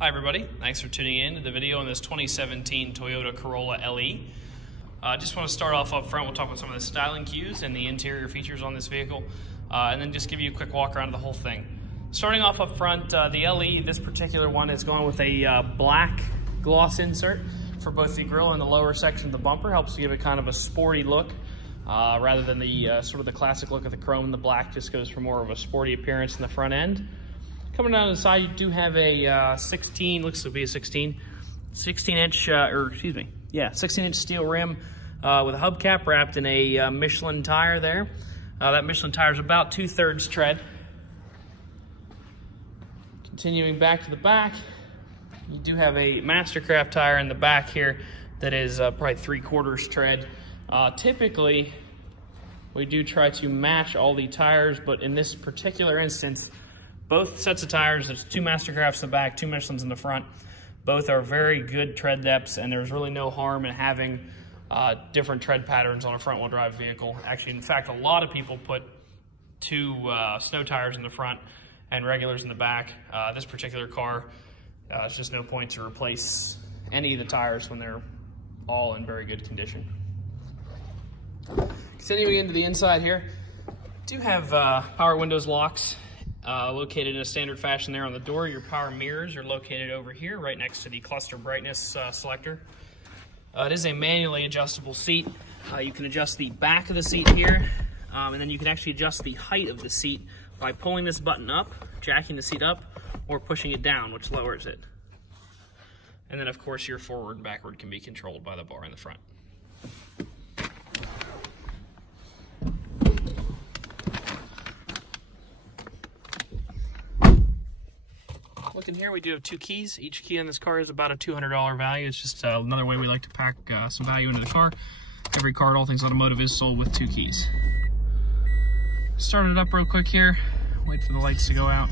Hi everybody, thanks for tuning in to the video on this 2017 Toyota Corolla LE. I just want to start off up front. We'll talk about some of the styling cues and the interior features on this vehicle, and then just give you a quick walk around of the whole thing. Starting off up front, the LE, this particular one is going with a black gloss insert for both the grille and the lower section of the bumper. Helps to give it kind of a sporty look, rather than the sort of the classic look of the chrome. And the black just goes for more of a sporty appearance in the front end. Coming down the side, you do have a 16 inch steel rim with a hubcap wrapped in a Michelin tire there. That Michelin tire is about 2/3 tread. Continuing back to the back, you do have a Mastercraft tire in the back here that is probably 3/4 tread. Typically, we do try to match all the tires, but in this particular instance, both sets of tires, there's 2 Mastercrafts in the back, 2 Michelins in the front. Both are very good tread depths, and there's really no harm in having different tread patterns on a front-wheel drive vehicle. Actually, in fact, a lot of people put 2 snow tires in the front and regulars in the back. This particular car, it's just no point to replace any of the tires when they're all in very good condition. Continuing into the inside here, do have power windows locks. Located in a standard fashion there on the door. Your power mirrors are located over here, right next to the cluster brightness selector. It is a manually adjustable seat. You can adjust the back of the seat here, and then you can actually adjust the height of the seat by pulling this button up, jacking the seat up, or pushing it down, which lowers it. And then, of course, your forward and backward can be controlled by the bar in the front. Looking here, we do have 2 keys. Each key on this car is about a $200 value. It's just another way we like to pack some value into the car. Every car at All Things Automotive is sold with 2 keys. Start it up real quick here. Wait for the lights to go out.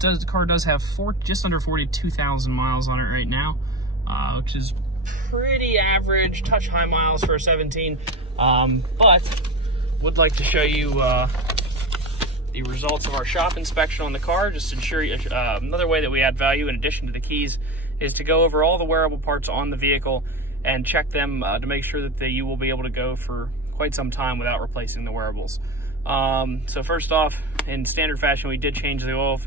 The car does have just under 42,000 miles on it right now, which is pretty average, touch high miles for a 17. But would like to show you the results of our shop inspection on the car, just to ensure you, another way that we add value in addition to the keys is to go over all the wearable parts on the vehicle and check them to make sure that you will be able to go for quite some time without replacing the wearables. So first off, in standard fashion, we did change the oil,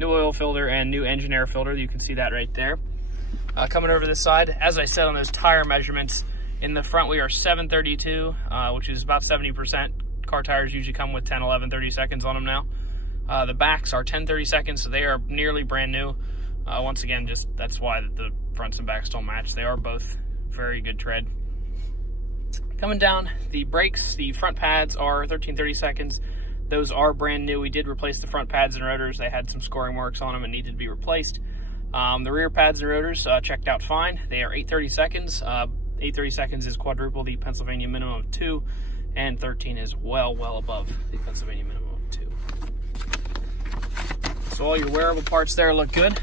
new oil filter and new engine air filter. You can see that right there. Coming over this side, as I said on those tire measurements, in the front we are 732, which is about 70%. Car tires usually come with 10, 11, 30 seconds on them now. The backs are 10, 30 seconds, so they are nearly brand new. Once again, just that's why the fronts and backs don't match. They are both very good tread. Coming down, the brakes, the front pads are 13, 30 seconds. Those are brand new. We did replace the front pads and rotors. They had some scoring marks on them and needed to be replaced. The rear pads and rotors checked out fine. They are 830 seconds. 830 seconds is quadruple the Pennsylvania minimum of 2. And 13 is well above the Pennsylvania minimum of 2. So all your wearable parts there look good.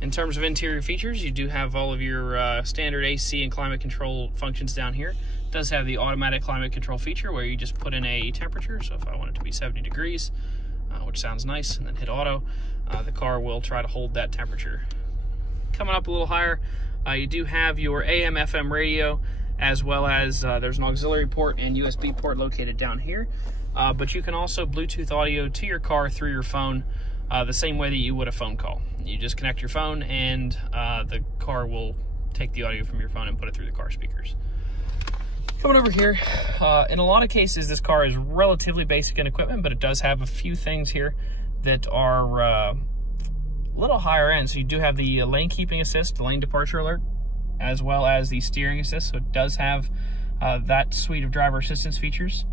In terms of interior features, you do have all of your standard AC and climate control functions down here. It does have the automatic climate control feature where you just put in a temperature. So if I want it to be 70 degrees, which sounds nice, and then hit auto, the car will try to hold that temperature. Coming up a little higher, you do have your AM, FM radio, as well as there's an auxiliary port and USB port located down here. But you can also Bluetooth audio to your car through your phone the same way that you would a phone call. You just connect your phone and the car will take the audio from your phone and put it through the car speakers. Coming over here, in a lot of cases this car is relatively basic in equipment, but it does have a few things here that are a little higher end. So you do have the lane keeping assist, the lane departure alert, as well as the steering assist. So it does have that suite of driver assistance features.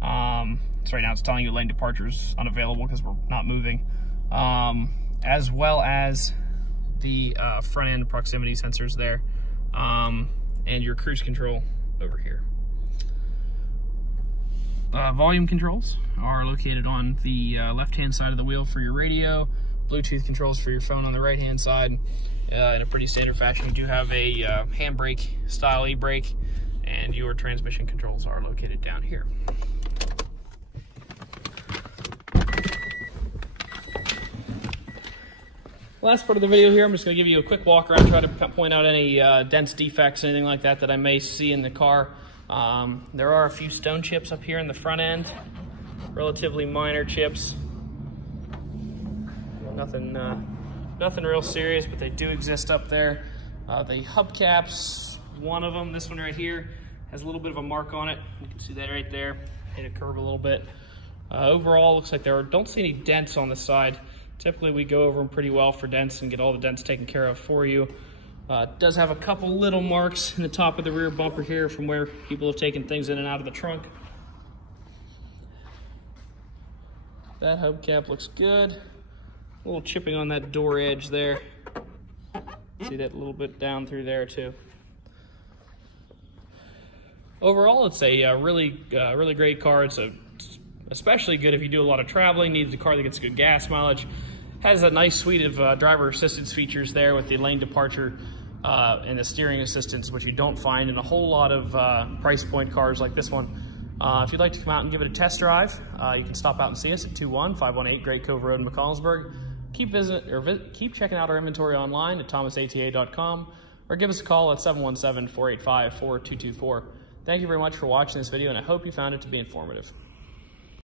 So right now it's telling you lane departure is unavailable because we're not moving. As well as the front end proximity sensors there, and your cruise control over here. Volume controls are located on the left-hand side of the wheel for your radio. Bluetooth controls for your phone on the right-hand side. In a pretty standard fashion, you do have a handbrake style e-brake, and your transmission controls are located down here. Last part of the video here, I'm just going to give you a quick walk around, try to point out any dents, defects, anything like that that I may see in the car. There are a few stone chips up here in the front end, relatively minor chips. Nothing real serious, but they do exist up there. The hubcaps, one of them, this one right here, has a little bit of a mark on it. You can see that right there. Hit a curve a little bit. Overall, looks like don't see any dents on the side. Typically, we go over them pretty well for dents and get all the dents taken care of for you. It does have a couple little marks in the top of the rear bumper here from where people have taken things in and out of the trunk. That hubcap looks good. A little chipping on that door edge there. See that a little bit down through there too. Overall, it's a really great car. It's especially good if you do a lot of traveling, needs a car that gets good gas mileage. Has a nice suite of driver assistance features there with the lane departure and the steering assistance, which you don't find in a whole lot of price point cars like this one. If you'd like to come out and give it a test drive, you can stop out and see us at 21518 Great Cove Road in McConnellsburg. Keep checking out our inventory online at thomasata.com or give us a call at 717-485-4224. Thank you very much for watching this video, and I hope you found it to be informative.